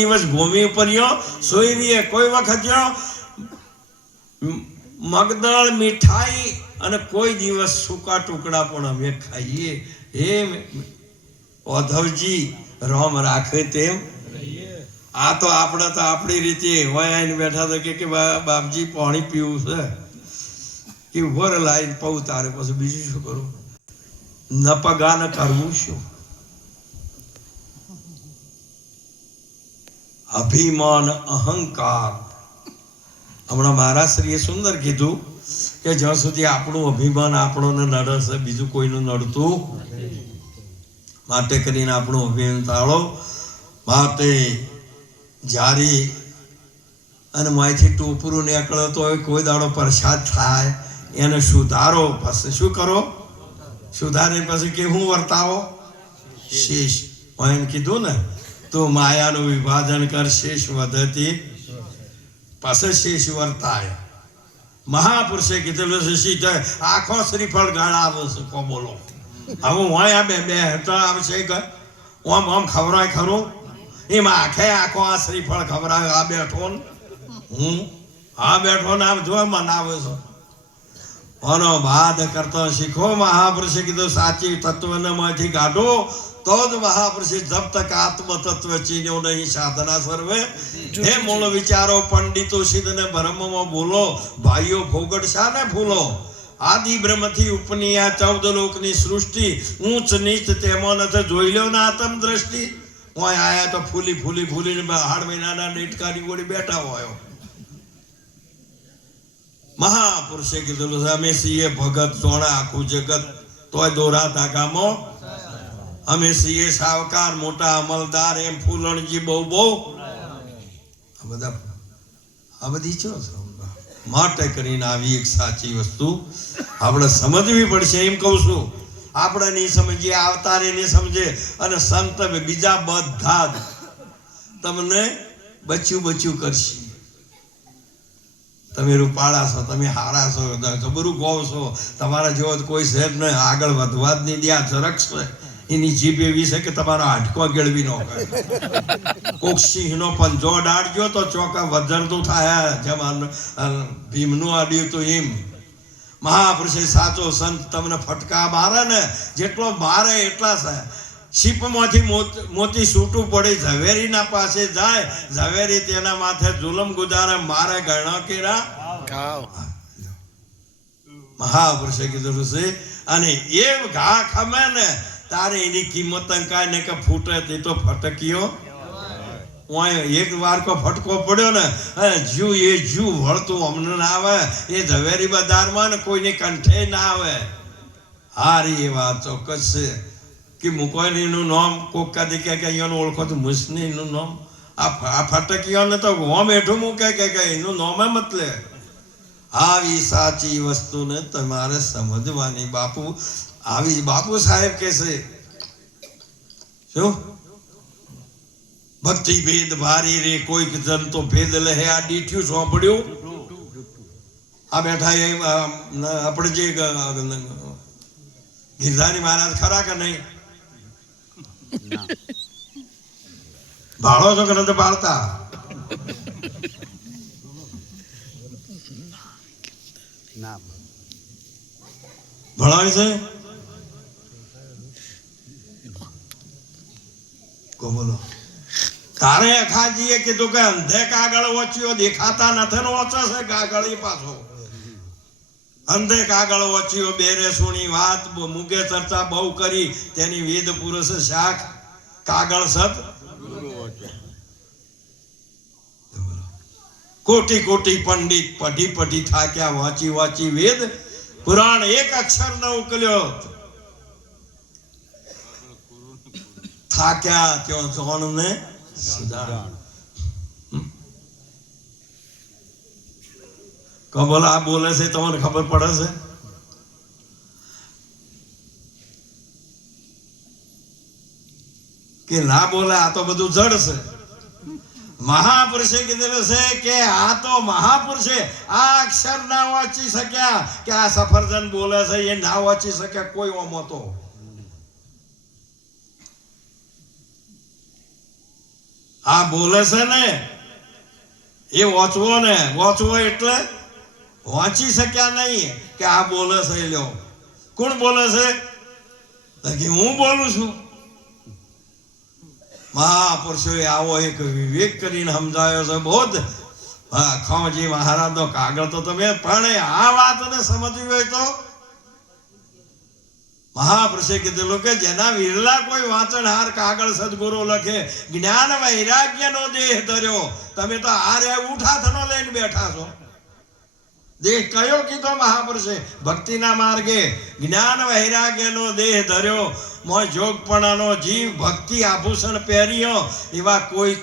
દિવસ ભૂમિ ઉપર સોઈ રહીએ, કોઈ વખત મગદળ મીઠાઈ અને કોઈ દિવસ સૂકા ટુકડા પણ અમે ખાઈએ. હે ઓધવજી રોમ રાખે તેમ. આ તો આપણે તો આપણી રીતે હોય આવીને બેઠા તો કે બાપજી પાણી પીવું છે કે ઉભો લાઈને પવું તારે પછી બીજું શું કરું? ન પગા ન કરવું શું? અભિમાન અહંકાર. હમણાં મહારાજશ્રીએ સુંદર કીધું કે જ્યાં સુધી આપણું અભિમાન આપણને નડે છે, બીજું કોઈનું નડતું માટે કરીને આપણું અભિમાન ટાળો. માટે જારી અને માહિતી ટોપરું નીકળે તો કોઈ દાડો પ્રસાદ થાય એને સુધારો. પછી શું કરો? સુધારે પછી કે હું વર્તાવો શેષ. એને કીધું ને તો માયાનું વિભાજન કર, શેષ વધતી પાસે શેષ વર્તાય. મહાપુરુષે કીધેલું છે સીધે આખો શ્રીફળ ગાળાવે છે. કો બોલો હવે હું આ બે હેઠળ આવશે કે ઓમ ઓમ ખવરાય ખરું? એમાં આખો આ શ્રીફળ ખવરાય. આ બેઠો ને હું આ બેઠો ને આમ જો મનાવે છે. આનો બાદ કરતો શીખો. મહાપુરુષે કીધું સાચી તત્વને માંથી કાઢો તો જ મહાપુરુષે જબ તક આત્મ તત્વ ચીન્યો નહીં સાધના સર્વે. હે મૂળ વિચારો પંડિતો સિદ્ધ ને બ્રહ્મમાં ભૂલો, ભાઈઓ ફોગટ શાને ફૂલો. આદિ બ્રહ્મથી ઉપની આ 14 લોકની સૃષ્ટિ, ઊંચ નીચ તેમાં નથી જોઈ લ્યો ને આત્મ દ્રષ્ટિ. હું આયા તો ફૂલી ફૂલી ફૂલીને 8 મહિનાના નેટકારી ગોળી બેઠા હોય. મહાપુરુષે કીધેલું છે અમે છીએ ભગત સોણા આખું જગત તોય દોરા ધાગામાં. અમે છીએ સાવકાર મોટા અમલદાર એમ ફૂલણજી બહુ બહુ. આ બધી છો માટે કરીને આવી એક સાચી વસ્તુ આપણે સમજવી પડશે. એમ કહું છું આપણે નહીં સમજીએ, આવતારે નહીં સમજે અને સંત બીજા બધા જ તમને બચ્યું કરશે. તમે રૂપાળા છો, તમે હારા છો, જબરું ગો છો, તમારા જેવો કોઈ શહેર ને આગળ વધવા જ નહીં દે. આ જરાક છે એની જીભ એવી છે કે તમારો હાડકો ગેળવી ન કરે. કોક સિંહનો પંજો અડાડજો તો ચોકા વધરતું થાય, જેમ ભીમનું આડ્યું તો એમ. મહાપુરુષે સાચો સંત તમને ફટકા મારે ને જેટલો મારે એટલા છે. શીપમાંથી મોતી છૂટું પડે, ઝવેરીના પાસે જાય, ઝવેરી તેના માથે જુલમ ગુજારે, મારે ગણા કેરા. મહાપુરુષે કીધું છે અને એ ઘા ખમે ને તારે એની કિંમત કાંઈ ને કે ફૂટે તે તો ફટક્યો. એક વાર કો ફટકો પડ્યો ને જીવ વળતું અમને ના આવે. એ ઝવેરી બજારમાં ને કોઈની કંઠે ના આવે. હારી એ વાત ચોક્કસ છે કે મુકોઈનું નામ કોક કદી કે અહીંયાનું ઓળખો તો મુસનીનું નામ. આ ફટકીઓને તો હોમ હેઠું મૂકે કે એનું નામ મત લે. આવી સાચી વસ્તુને તમારે સમજવાની. બાપુ આવી બાપુ સાહેબ કે છે શું ભક્તિ ભેદ ભારી રે કોઈક જન તો ભેદ લે. આ ડીઠ્યું સાંભળ્યું? આ બેઠા આપણે જે ગિરધારી મહારાજ ખરા કે નહીં? ભાળો છો કે નથી ભાળતા? ભણાય છે કો બોલો. તારે અખાજીએ કીધું કે અંધે કાગળ વચ્યો દેખાતા નથી ને ઓછો છે કાગળ. એ પાછો અંધે કાગળ વચ્યો બેરે સુણી વાત, મુગે ચર્ચા બહુ કરી, તેની વેદ પુરુષ શાખ કાગળ સત. કોટી કોટી પંડિત પઢી થાક્યા, વાંચી વેદ પુરાણ, એક અક્ષર ન ઉકલ્યો. થાક્યા ત્યાં જોણ ને સુધાર. કબલ આ બોલે છે તમને ખબર પડે છે? કે ના બોલે? આ તો બધું જડ છે. મહાપુરુષે કીધેલું છે કે આ તો મહાપુરુષે આ અક્ષર ના વાંચી શક્યા કે આ સફરજન બોલે છે એ ના વાંચી શક્યા કોઈ ઓમો તો આ બોલે છે ને એ વાંચવો ને, વાંચવો એટલે વાંચી શક્યા નહીં કે આ બોલે છે. લ્યો કોણ બોલે છે? કે હું બોલું છું. મહાપુરુષોએ આવો એક વિવેક કરીને સમજાયો છે બોધ. હા, ખોમજી મહારાજનો કાગળ તો તમે પણ આ વાતને સમજવી હોય તો મહાપુરુષે કીધેલું કે જેના વિરલા કોઈ વાંચનહાર કાગળ સદગુરુ લખે, જ્ઞાન વૈરાગ્યનો દેહ ધર્યો. તમે તો આરે ઉઠાથનો લઈને બેઠા છો. દેહ કયો કીધો મહાપુરુષે? ભક્તિના માર્ગે જ્ઞાન વૈરાગ્યનો દેહ ધર્યો. મોય જોગપણાનો જીવ ભક્તિ આભૂષણ પહેર્યો. એવા કોઈ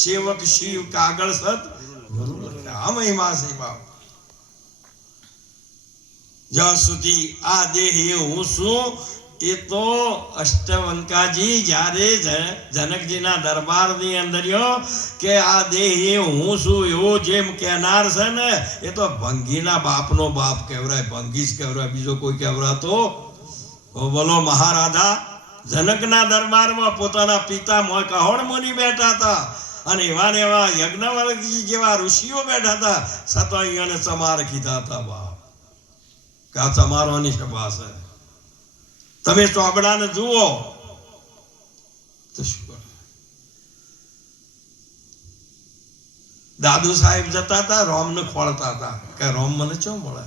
સેવક શિવ કાગળ સદ ગુરુ લખે. આ મહિમા છે બાપ. જ્યાં સુધી આ દેહ એ હું છું, એ તો અષ્ટવંકાજી જ્યારે જનકજીના દરબારની અંદર કે આ દેહ એ હું છું એવો જેમ કહેનાર છે ને, એ તો ભંગીના બાપનો બાપ કહેવાય, ભંગી જ કહેવાય, બીજો કોઈ કહેવાતો. બોલો મહારાજા જનકના દરબારમાં પોતાના પિતા મોય કહોડ મુનિ બેઠા હતા અને એવા ને એવા યજ્ઞવલ્કજી જેવા ઋષિઓ બેઠા હતા. છતાં અહીંયાને ચમાર કીધા હતા બાપ કે આ ચમારોની સભા છે. તમે ચોબડાને જુઓ તો શું? દાદુ સાહેબ જતા હતા, રોમને ખોળતા હતા કે રોમ મને ચો મળે.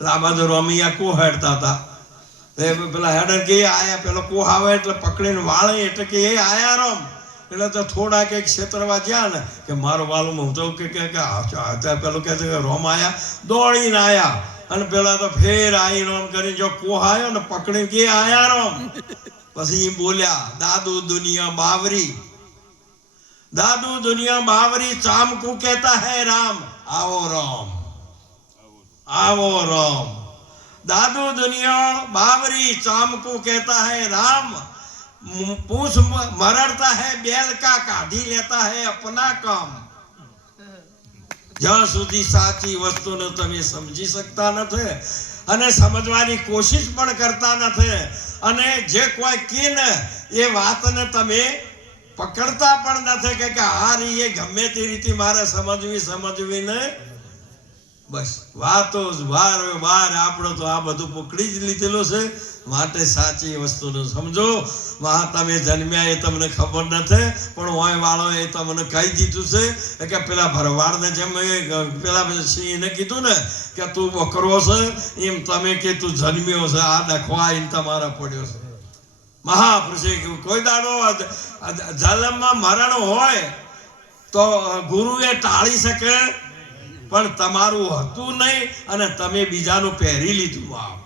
લાંબા તો રોમિયા કો હેડતા હતા. પેલા હેડર કે આયા, પેલો કો આવે એટલે પકડીને વાળે એટલે કે એ આયા રોમ. એટલે તો થોડા કઈક ક્ષેત્રમાં જ્યાં ને કે મારો વાલું હું તો કે પેલું કે રોમ આયા, દોડીને આયા અને પેલા તો ફેર આઈ રોમ કરીને જો કોહ આવ્યો ને પકડીને કે આયા રોમ. પછી બોલ્યા દાદુ દુનિયા બાવરી, દાદુ દુનિયા બાવરી ચામકુ કહેતા હૈ રામ. આવો રામ, આવો રામ. दादू दुनिया बावरी चामकू कहता है राम. पूछ मरड़ता है बैल का, काढ़ी लेता है अपना काम. જ્યાં સુધી સાચી વસ્તુને તમે સમજી શકતા નથી અને સમજવાની કોશિશ પણ કરતા નથી અને જે કોઈ કીને એ વાતને તમે પકડતા પણ નથી કે આ રીએ ગમે તે રીતે મારે સમજવી ને બસ વાતો જ વાર આપણો તો આ બધું પકડી જ લીધેલું છે. માટે સાચી વસ્તુને સમજો. તમે જન્મ્યા એ તમને ખબર નથી, પણ હોય વાળો એ તમને કહી દીધું છે કે પેલા ભરવાડને જેમ પેલા સિંહને કીધું ને કે તું બકરો છે, એમ તમે કે તું જન્મ્યો છે. આ ડખવા એમ તમારા પડ્યો છે. મહાપુરુષે કોઈ દાડો જન્મમાં મરણ હોય તો ગુરુએ ટાળી શકે, પણ તમારું હતું નહીં અને તમે બીજાનું પહેરી લીધું.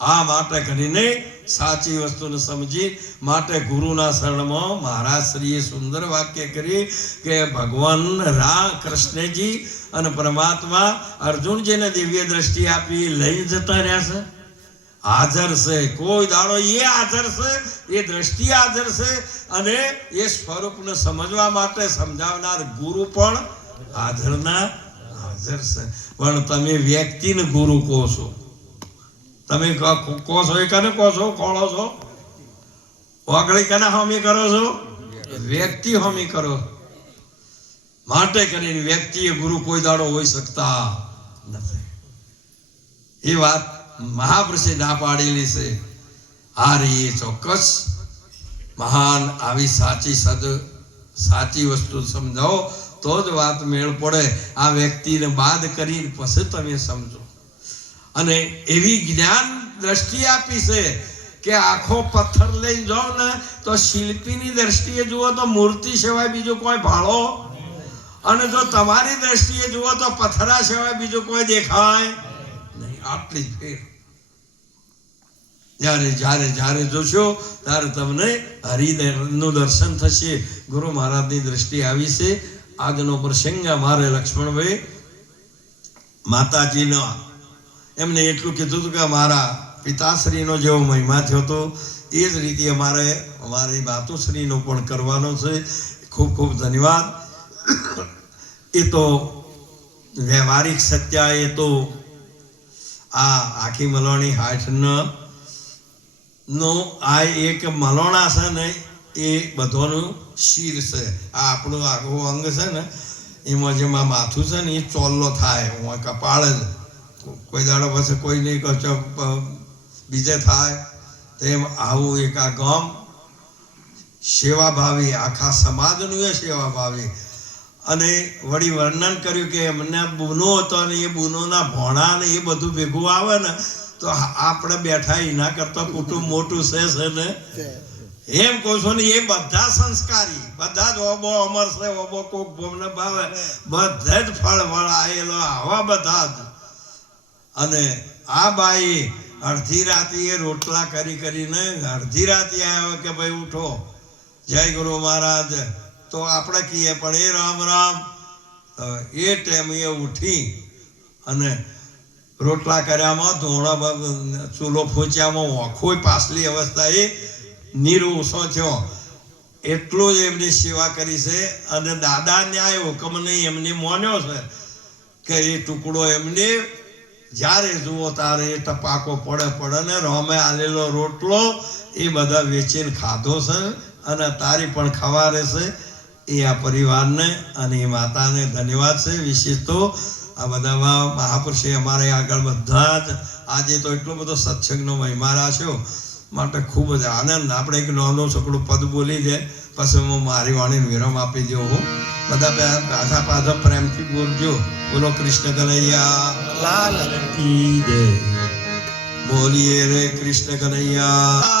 આ માટે કરીને સાચી વસ્તુને સમજી માટે ગુરુના શરણમાં મહારાજ શ્રીએ સુંદર વાક્ય કરી કે ભગવાન રામ કૃષ્ણજી અને પરમાત્મા અર્જુનજીને દિવ્ય દ્રષ્ટિ આપી લઈ જતા રહ્યા છે. હાજર છે, કોઈ દાડો એ હાજર છે, એ દ્રષ્ટિ હાજર છે અને એ સ્વરૂપને સમજવા માટે સમજાવનાર ગુરુ પણ હાજરના હાજર છે. પણ તમે વ્યક્તિને ગુરુ કહો છો. તમે કહો છો એ કને કહો છો? ખોળો છો વાગળી કને હોમી કરો છો? વ્યક્તિ હોમી કરો. માટે કરીને વ્યક્તિ એ ગુરુ કોઈ દાડો હોઈ શકતા નથી. એ વાત મહાપુરુષે ના પાડેલી છે. આ રહી ચોક્કસ મહાન આવી સાચી વસ્તુ સમજાવો તો જ વાત મેળ પડે. આ વ્યક્તિને બાદ કરી પછી તમે સમજો. અને એવી જ્ઞાન દ્રષ્ટિ આપી છે કે આખો પથ્થર લઈ જાઓ ને તો શિલ્પીની દ્રષ્ટિએ જુઓ તો મૂર્તિ સિવાય બીજું કોઈ ભાળો, અને જો તમારી દ્રષ્ટિએ જુઓ તો પથ્થરા સિવાય બીજું કોઈ દેખાય નહીં. આટલી જ ફેર. જ્યારે જોશો ત્યારે તમને હરિનું દર્શન થશે. ગુરુ મહારાજની દ્રષ્ટિ આવી છે. આજનો પ્રસંગ અમારે લક્ષ્મણભાઈ માતાજીનો એમને એટલું કીધું હતું કે મારા પિતાશ્રીનો જેવો મહિમા થયો હતો એ જ રીતે અમારી માતુશ્રીનો પણ કરવાનો છે. ખૂબ ખૂબ ધન્યવાદ. એ તો વ્યવહારિક સત્ય, એ તો આ આખી મલોણી હાથનો આ એક મલોણા છે ને એ બધાનું શિર છે. આ આપણું આખું અંગ છે ને એમાં જેમાં માથું છે ને એ ચોલ્લો થાય, હું કપાળ જ કોઈ દાડો પછી કોઈ નહીં કશો બીજે થાય. તેમ આવું એક આ ગામ સેવાભાવી, આખા સમાજનું એ સેવાભાવી. અને વળી વર્ણન કર્યું કે એમને બુનો હતો ને એ બુનોના ભોણા ને એ બધું ભેગું આવે ને તો આપણે બેઠા એના કરતા કુટુંબ મોટું છે ને એમ કહું છું ને. એ બધા સંસ્કારી, બધા જ ઓબો અમર છે, ઓબો કોક ભોમને ભાવે, બધા જ ફળ વળાયેલો આવા બધા જ. અને આ બાઈ અડધી રાતે રોટલા કરીને અડધી રાતે આવ્યો કે ભાઈ ઉઠો, જય ગુરુ મહારાજ. તો આપણે કહીએ પણ એ રામ રામ. એ ટાઈમ એ ઉઠી અને રોટલા કર્યામાં ધોળા ચૂલો ફૂંચ્યામાં ઓખોય પાછલી અવસ્થા એ નિરૂસો થયો. એટલું જ એમની સેવા કરી છે. અને દાદા ન્યાય હુકમ નહીં એમને મોન્યો છે કે એ ટુકડો એમને જ્યારે જુઓ તારે એ ટપાકો પડે ને રોમે આલેલો રોટલો એ બધા વેચીને ખાધો છે અને તારી પણ ખવારે છે. એ આ પરિવારને અને એ માતાને ધન્યવાદ છે. વિશેષ તો આ બધામાં મહાપુરુષે અમારે આગળ બધા જ આજે તો એટલો બધો સત્સંગનો મહિમા રાખ્યો માટે ખૂબ જ આનંદ. આપણે એક નાનું છોકરું પદ બોલી જાય પછી હું મારી વાણીને વિરામ આપી દઉં હું. બધા પાછા પ્રેમથી બોલજો. બોલો કૃષ્ણ કનૈયા લાલ કી જય. બોલીએ રે કૃષ્ણ કનૈયા.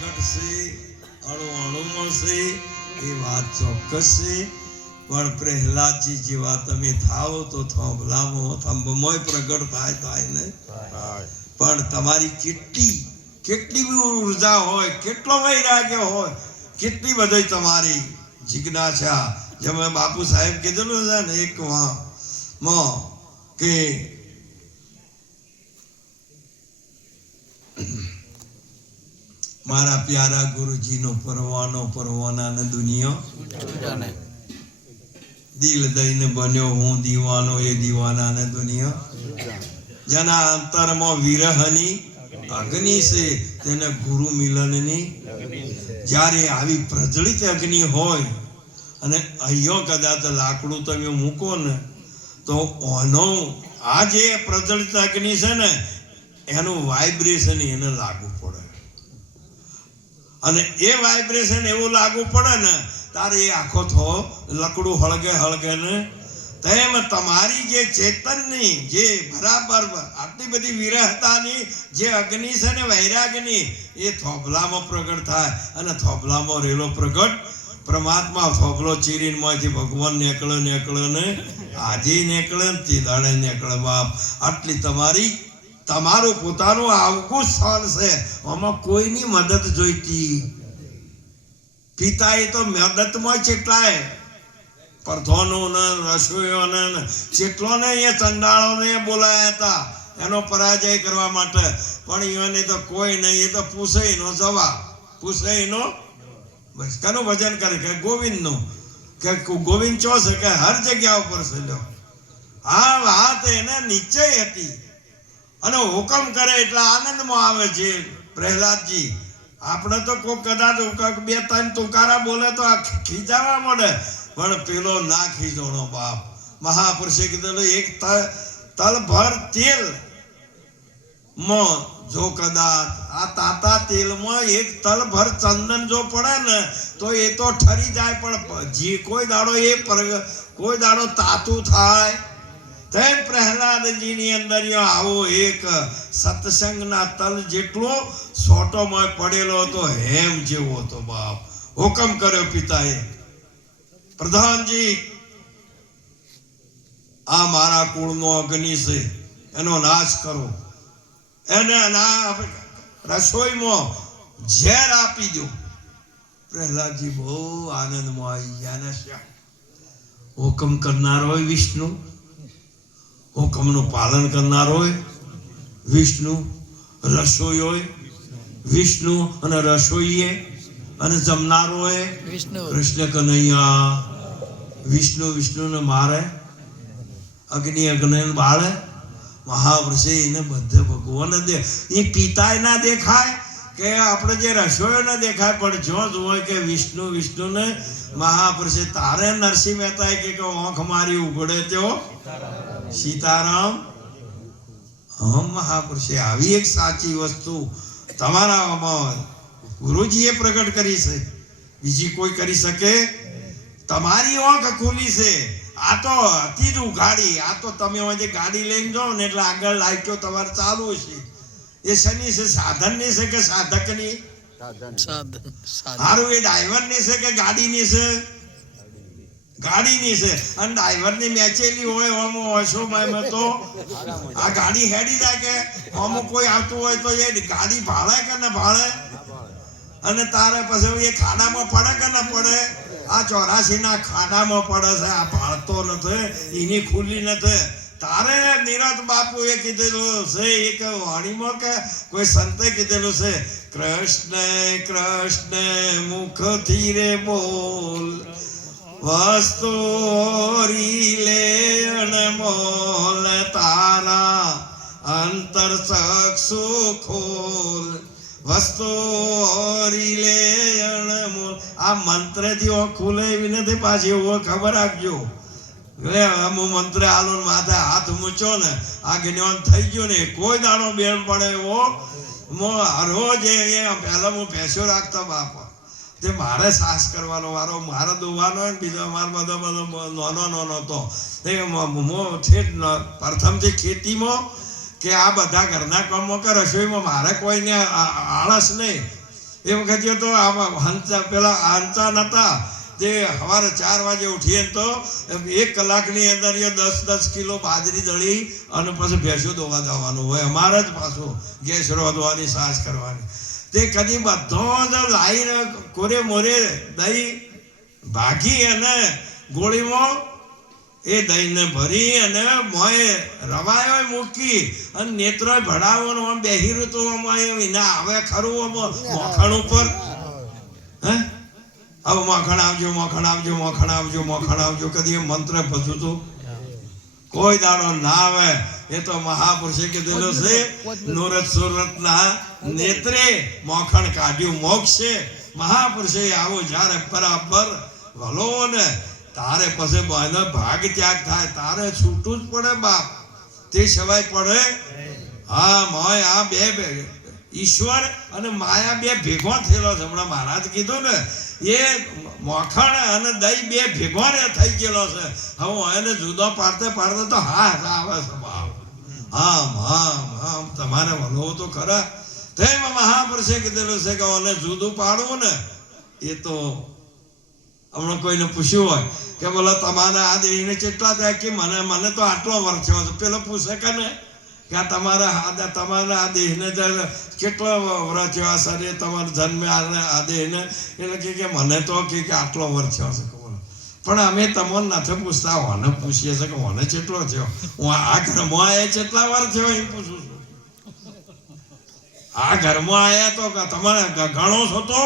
પ્રગટ છે, અણુ અણુમાં છે, એ વાત ચોક્કસ છે. પણ પ્રહલાદજી જેવા તમે થાઓ તો થંભમાં પ્રગટ થાય નહીં. પણ તમારી કેટલી બી ઉર્જા હોય, કેટલો વૈરાગ્ય હોય, કેટલી બધી તમારી જિજ્ઞાસા, જેમ બાપુ સાહેબ કીધેલું છે ને એક કે મારા પ્યારા ગુરુજીનો પરવાના ને દુનિયા દિલ દઈને બન્યો હું દીવાનો, એ દીવાના ને દુનિયા. જેના અંતરમાં વિરહની અગ્નિ છે તેને ગુરુ મિલનની. જ્યારે આવી પ્રજ્વલિત અગ્નિ હોય અને અહીંયા કદાચ લાકડું તમે મૂકો ને તો ઓનો આ જે પ્રજ્વલિત અગ્નિ છે ને એનું વાઇબ્રેશન એને લાગુ પડે, અને એ વાઇબ્રેશન એવું લાગુ પડે ને તારે એ આખો લકડું હળગે ને તેમ તમારી જે ચેતનની જે બરાબર આટલી બધી વિરહતાની જે અગ્નિ છે ને વૈરાગની એ થોભલામાં પ્રગટ થાય, અને થોભલામાં રહેલો પ્રગટ પરમાત્મા થોભલો ચીરીને માંથી ભગવાન નીકળે ને આજે નીકળે ને તે દાડે નીકળે. બાપ આટલી તમારું પોતાનું આવકું સ્થાન છે, આમાં કોઈની મદદ જોઈતી. પિતા એ તો મદદમાં કેટલાય પરધોનો ને રસોઈઓ ને કેટલો ને એ ચંડાળોને બોલાયા હતા એનો પરાજય કરવા માટે, પણ એને તો કોઈ નહીં. એ તો પૂછેનો જવાબ, પૂછેનો બસ કનું ભજન કરે કે ગોવિંદનું, કે ગોવિંદ ચો છે કે હર જગ્યા ઉપર છે. લો હા વાત એને નિશ્ચય હતી, અને હુકમ કરે એટલે આનંદમાં આવે છે પ્રહલાદજી. આપણે તો કોઈ કદાચ 2-3 તુકારા બોલે તો ખીજાવા મળે, પણ પેલો ના ખીજોણો. બાપ મહાપુરુષે કીધેલું એક તલ ભર તેલ માં જો કદાચ આ તાતા તેલમાં એક તલ ભર ચંદન જો પડે ને તો એ તો ઠરી જાય, પણ જે કોઈ દાડો તાતું થાય. તેમ પ્રહલાદજીની અંદર આવો એક સત્સંગના તલ જેટલો સોટોમાં પડેલો હતો, હેમ જેવો હતો. બાપ હુકમ કર્યો પિતાએ, પ્રધાનજી આ મારા કુળનો અગ્નિ છે, એનો નાશ કરો, એને રસોઈમાં ઝેર આપી દો. પ્રહલાદજી બહુ આનંદમાં આવી ગયા. હુકમ કરનાર હોય વિષ્ણુ, હુકમનું પાલન કરનાર હોય વિષ્ણુ, રસોઈ હોય વિષ્ણુ, અને રસોઈએ અને જમનાર હોય વિષ્ણુ. કૃષ્ણ કનૈયા વિષ્ણુને મારે, અગ્નિ બાળે. મહાવૃષે એને બધે ભગવાન એ પિતા ના દેખાય કે આપણે જે રસોઈઓ ના દેખાય, પણ જો હોય કે વિષ્ણુ ને મહાપુરુષે તારે નરસિંહ મહેતા કે આંખ મારી ઉઘડે તેઓ સીતારામ. હમ મહાપુરુષે આવી એક સાચી વસ્તુ તમારામાં ગુરુજીએ પ્રગટ કરી છે, બીજી કોઈ કરી શકે? તમારી આંખ ખુલી છે. આ તો અતિ જ ઉઘાડી. આ તો તમે જે ગાડી લઈને જાઓ ને એટલે આગળ લાઈટો તમારે ચાલુ છે. એ શની છે? સાધનની છે કે સાધકની? સારું, એ ડ્રાઈવરની છે કે ગાડીની છે? ગાડીની છે. અને ડ્રાઈવરની મેચેલી હોય ઓછો તો આ ગાડી હેડી જાય કે અમુક કોઈ આવતું હોય તો એ ગાડી ભાડે કે ના ભાડે? અને તારે પછી એ ખાડામાં પડે કે ના પડે? આ 84 ના ખાડામાં પડે છે. આ ભાળતો નથી, એની ખુલ્લી નથી. તારે નિરત બાપુ એ કીધેલું છે એક વાણીમાં કે કોઈ સંતે કીધેલું છે, કૃષ્ણ કૃષ્ણ મુખથી રે બોલ, વસ્તુ લે અણમોલ, તારા અંતર ચક્ષુ ખોલ, વસ્તુ લે અણમોલ. આ મંત્રથી ખુલે એવી નથી પાછી, એવો ખબર રાખજો. મંત્ર આલો માથે હાથ મૂચો ને આ જ્ઞાન થઈ ગયું ને કોઈ દાડો બેન પડે એવો. રોજ પહેલા હું ભેંસો રાખતા બાપા, તે મારે સાસ કરવાનો વારો મારે દોવાનો ને બીજો મારો બધો નાનો હતો. પ્રથમથી ખેતીમાં કે આ બધા ઘરના કામમાં કે રસોઈમાં મારે કોઈને આળસ નહીં. એ વખતે તો હંચા પેલા હંચા નતા તે સવારે 4 વાગે ઉઠીએ તો 1 કલાકની અંદર 10 કિલો બાજરી દળી અને પછી ભેંસો દોવા જવાનું હોય. અમારે જ પાછું ગેસ રોધવાની, સાસ કરવાની. તે કદી બધો જ લાઈને કોરે મોરે દહીં ભાગી અને ગોળીમાં એ દહીંને ભરી અને મોય રવાયો મૂકી અને નેત્રો ભરાવો આમ બેહી રહ્યું તો વિના આવે ખરું મોખણ ઉપર. હે હવે મોખણ આવજો, મોખણ આવજો, મોખણ આવજો, મોખણ આવજો. કદી એ મંત્ર ભજું તો કોઈ દાડો ના આવે. એ તો મહાપુરુષે કીધેલું છે, નુરત સુરત ના નેત્રે મોખણ કાઢ્યું મોક્ષે. મહાપુરુષે આવો જ્યારે બરાબર ભલો ને તારે પછી ભાગ ત્યાગ થાય, તારે છૂટું જ પડે બાપ. તે સિવાય પડે? હા મોય આ બે ઈશ્વર અને માયા બે ભેગો થયેલો છે. હમણાં મહારાજ કીધું ને એ મોખણ અને દહીં બે ભેગો થઈ ગયેલો છે. હવે એને જુદો પાડતે પાડતે તો હા આવે છે બાપ. આમ આમ આમ તમારે વળવું તો ખરા. તેમાં મહાપુરુષે કીધેલું છે કે એને જુદું પાડવું ને એ તો હમણાં કોઈને પૂછ્યું હોય કે બોલો તમારા આ દેહને કેટલા થાય કે મને તો આટલો વર્ષ થયો છે. પેલો પૂછે કે ને કે તમારા આ દેહને કેટલો વર્ષ થયો, આ શરીર તમારે જન્મ્યા આ દેહને, એટલે કે મને તો કે આટલો વર્ષ થયો છે. પણ અમે તમને નથી પૂછતા, હોને પૂછીએ છીએ કે હોને કેટલો થયો. હું આ ઘરમાં આવ્યા કેટલા વર્ષ થયો એ પૂછું છું. આ ઘરમાં આવ્યા તો તમારે ગણો છો તો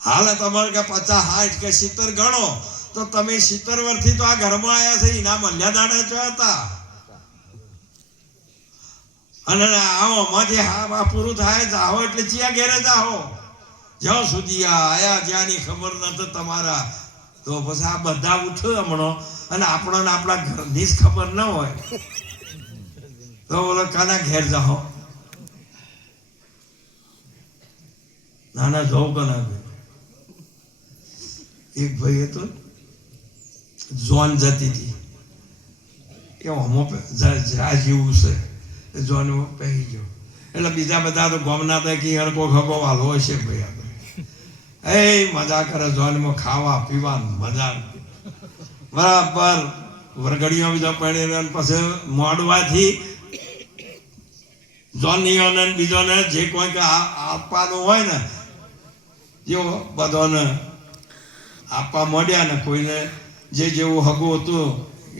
હાલ તમારે કે 50, 60 કે 70 ગણો તો તમે 70 વર્ષથી તો આ ઘરમાં આવ્યા છે. એના મલ્યા દાડા જો હતા. અને આવો માંથી હા પૂરું થાય જાઓ એટલે ચિયા ઘેરે જાઓ. જ્યાં સુધી આ આયા જ્યાંની ખબર નથી તમારા તો પછી આ બધા ઉઠો હમણો અને આપણને આપણા ઘરની જ ખબર ન હોય તો બોલો કાના ઘેર જાઓ. નાના જવું કના ઘેર. એક ભાઈ હતો, જોન જતી હતી કે હમો જા જેવું છે. જોન પહેરી ગયો એટલે બીજા બધા તો ગમના હતા કે હડકો ખગો વાલો હશે ભાઈ. આપણે એ મજા કરે જોનમાં, ખાવા પીવાનું મજા બરાબર. વરઘડીઓ બીજા પડી પછી મોડવાથી જોનીઓને બીજોને જે કોઈ આપવાનું હોય ને જેવો બધોને આપવા માંડ્યા ને કોઈને જે જેવું હગું હતું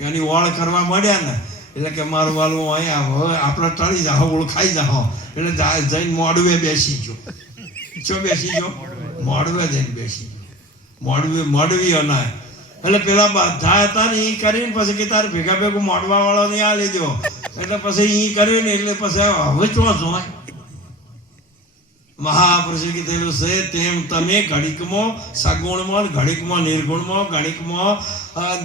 એની ઓળ કરવા માંડ્યા ને એટલે કે મારું વાલું અહીંયા હવે આપણે ટળી જાઓ, ઓળખાઈ જાઓ. એટલે જઈને મોડવે બેસી ગયો. શું બેસી ગયો? મોડવે જઈને બેસી ગયો. મોડવી અનાય એટલે પેલા બધા હતા ને એ કરીને પછી કે તારે ભેગા ભેગું મોડવા વાળો નહીં આ લેજો. એટલે પછી એ કર્યું ને એટલે પછી હવે ચો જોવાય. મહાપુરુષે કીધેલું છે તેમ તમે ઘડીકમાં સગુણમાં, ઘડીકમાં નિર્ગુણમાં, ઘડીકમાં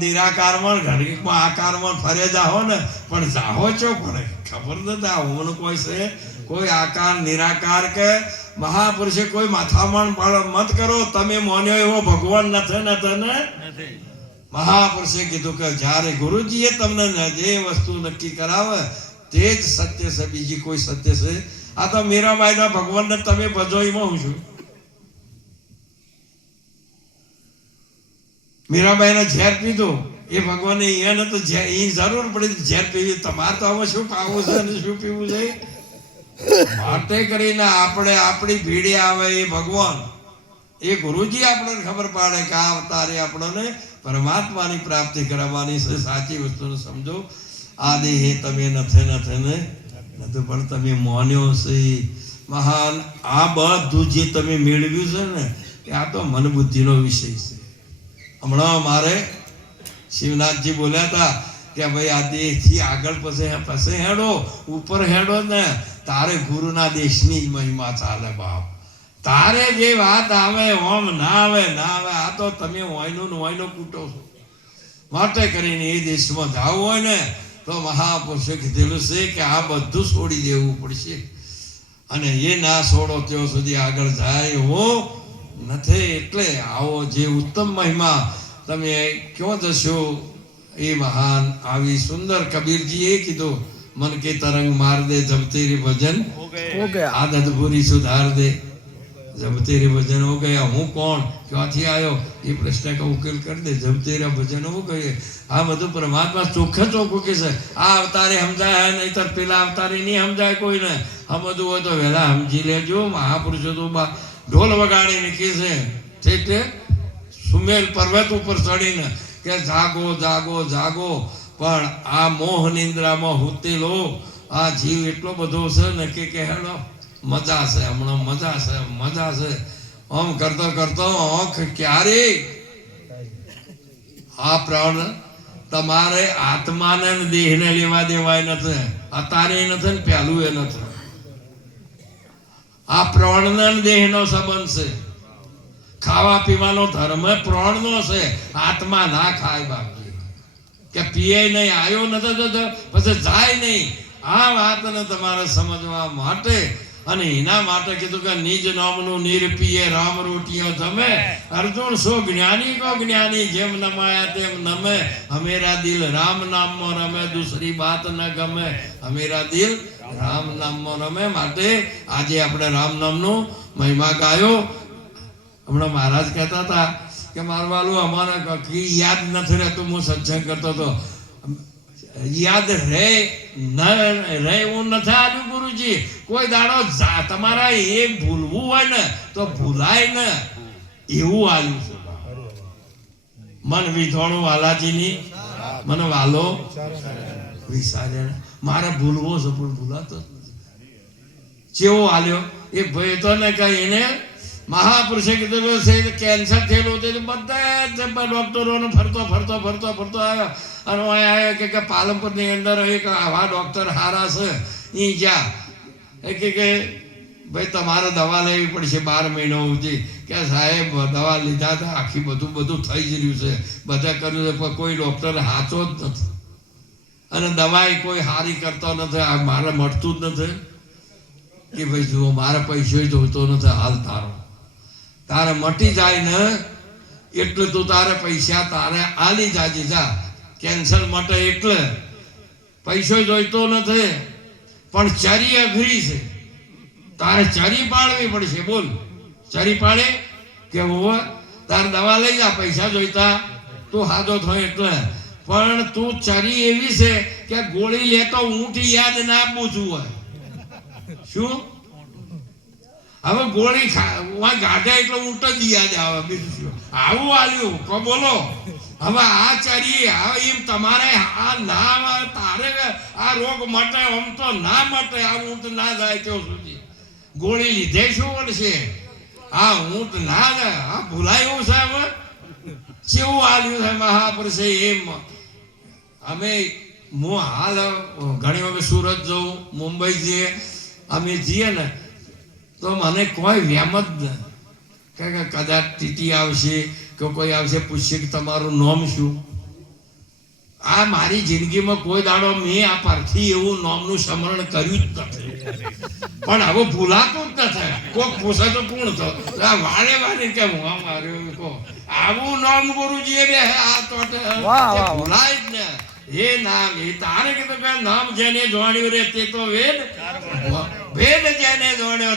નિરાકારમાં, ઘડીકમાં આકારમાં ફરે જાઓ ને પણ જાઓ છો પણ ખબર નથી. આવું કોઈ છે કોઈ આકાર નિરાકાર કે મહાપુરુષે કોઈ માથામણ મત કરો. તમે માન્યો એવો ભગવાન નથી ને. મહાપુરુષે કીધું કે જ્યારે ગુરુજીએ તમને જે વસ્તુ નક્કી કરાવે તે જ સત્ય છે, બીજી કોઈ સત્ય છે. આ તો મીરાબાઈના ભગવાનને તમે ભજો એમાં હું છું. મીરાબાઈને ઝેર પીધું એ ભગવાને એને તો એ જરૂર પડી ઝેર પીવી. તમારે તો હવે શું ખાવું છે અને શું પીવું છે. માટે કરીને આપણે આપણી ભીડે આવે એ ભગવાન એ ગુરુજી આપણને ખબર પાડે કે આ અવતારે આપણને પરમાત્માની પ્રાપ્તિ કરાવવાની છે. સાચી વસ્તુને સમજો. આ દેહ તમે નથી ને પણ તમે માન્યો છે મહાન. આ બધું જે તમે મેળવ્યું છે ને આ તો મન બુદ્ધિનો વિષય છે. હમણાં મારે શિવનાથજી બોલ્યા હતા કે ભાઈ આ દેશથી આગળ પછી હેડો, ઉપર હેડો ને તારે ગુરુના દેશની જ મહિમા ચાલે બાપ. તારે જે વાત આવે ઓમ ના આવે. આ તો તમે હોયનો કૂટો છો. માટે કરીને એ દેશમાં જવું હોય ને તો મહાપુરુષે કીધેલું છે કે આ બધું છોડી દેવું પડશે. અને એ ના છોડો ત્યાં સુધી આગળ જાય એવો નથી. એટલે આવો જે ઉત્તમ મહિમા તમે ક્યાં જશો એ મહાન. આવી સુંદર કબીરજીએ કીધું મન કે તરંગ માર દે જબ તેરી ભજન આદત ભૂરી સુધાર દે. જબ તેરે ભજન હો ગયા, હું કોણ, ક્યાંથી આવ્યો, એ પ્રશ્ન કા ઉકેલ કરી દે. જબ તેરા ભજન હો ગયે, આ બધું પરમાત્મા ચોખ્ખે ચોખ્ખું કે છે. આ અવતારે સમજાય નહીતર પેલા અવતારે નહીં સમજાય કોઈને. સમજવું હોય તો વહેલા સમજી લેજો. મહાપુરુષો તો ઢોલ વગાડીને કહે છે તે સુમેલ પર્વત ઉપર ચડીને કે જાગો જાગો જાગો. પણ આ મોહ નિંદ્રામાં હુતેલો આ જીવ એટલો બધો છે ને કે હેડો મજા છે, હમણાં મજા છે, મજા છે, આમ કરતો કરતો આંખ ક્યારે આ પ્રાણ તમારે આત્માને દેહને લેવા દેવાય નથી. અત્યારે નથી ને પહેલું એ નથી. આ પ્રાણને દેહનો સંબંધ છે. ખાવા પીવાનો ધર્મ પ્રાણનો છે. આત્મા ના ખાય બાપજી કે પીએ નહીં, આવ્યો નથી તો પછી જાય નહીં. આ વાતને તમારે સમજવા માટે અને એના માટે કીધું કે નિજ નામનું નિરપીએ રામ રોટીઓ જમે. અર્જુન સો જ્ઞાની કો જ્ઞાની, જેમ નમાયા તેમ નમે. હમેરા દિલ રામ નામમાં રમે, દૂસરી બાત ન ગમે. હમેરા દિલ રામ નામમાં રમે. માટે આજે આપણે રામ નામનું મહિમા ગાયો. હમણાં મહારાજ કહેતા હતા કે મારવાલું અમારે યાદ નથી રહેતું. હું સત્સંગ કરતો હતો, યાદ રહે ન રહે એવું નથી આવ્યું ગુરુજી. કોઈ દાડો તમારા એક ભૂલવું હોય ને તો ભૂલાય ને એવું આવ્યું છે. મન વિધોણું વાલાજીની મને વાલો વિચારે મારે ભૂલવો છે પણ ભૂલાતો જ નથી. ચેવો આલ્યો એક ભાઈ તો ને કઈ એને મહાપુરુષે કીધું કેન્સર થયેલું હતું. બધા ડોક્ટરોને ફરતો ફરતો ફરતો ફરતો આવ્યો અને આવ્યો કે પાલનપુરની અંદર એક આવા ડોક્ટર હારા છે. એ જ્યાં કે ભાઈ તમારે દવા લેવી પડશે 12 મહિના સુધી. કે સાહેબ દવા લીધા હતા, આખી બધું થઈ જ રહ્યું છે, બધા કર્યું છે, પણ કોઈ ડોક્ટર સાચો જ નથી અને દવાઈ કોઈ સારી કરતો નથી. આ મારે મળતું જ નથી. કે ભાઈ જુઓ મારે પૈસો જોઈતો નથી હાલ, તારે મટી જાય ને એટલે તું તારે પૈસા તારે આલી જાજે. જા કેન્સર માટે એટલે પૈસો જોઈતો નથી પણ ચરી અઘરી છે. તારે ચરી પાડવી પડશે. બોલ ચરી પાડે કે હોવે તારે દવા લઈ જા, પૈસા જોઈતા તું હાજો થાય એટલે. પણ તું ચરી એવી છે કે ગોળી લેતો ઊંઠ યાદ ના પૂછવું હોય. શું હવે ગોળી ગાઢે એટલે ઊંટ જ યાદ આવે, બીજું શું આવું આલ્યું કો બોલો. હવે આ ચરી એમ તમારે આ ના તારે આ રોગ મટે આમ તો ના મટે. આ ઊંટ ના જાય ત્યાં સુધી ગોળી લીધે શું વળશે? આ ઊંટ ના જાય. આ ભૂલાયું છે. હવે કેવું આલ્યું છે મહાપુરુષે. એમ અમે હું હાલ ઘણી વખત સુરત જઉં, મુંબઈ જઈએ, અમે જઈએ ને તો મને કોઈ વ્યામ જ ન કે કદાચ ટીટી આવશે કે કોઈ આવશે પૂછશે કે તમારું નામ શું. આ મારી જિંદગીમાં કોઈ દાડો મેં આ પરથી એવું નામનું સ્મરણ કર્યું જ નથી. પણ હવે ભૂલાતું જ નથી. કોક પૂછે તો કોણ તો વાળે વાળે કે હું માર્યું કહો આવું નામ ગુરુજીએ બે આ તો ભૂલાય જ ને. એ નામ એ તારે કીધું કે નામ જેને જોડ્યું રે તે તો વેદ, વેદ જેને જોડ્યો